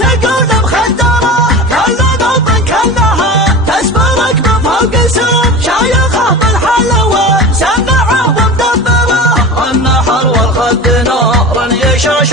تقول مخدرة كل نوب كلها تسبرك من فوق السوق شايخه بالحلوة سمعه ومدبره النحر والخد نار يشاش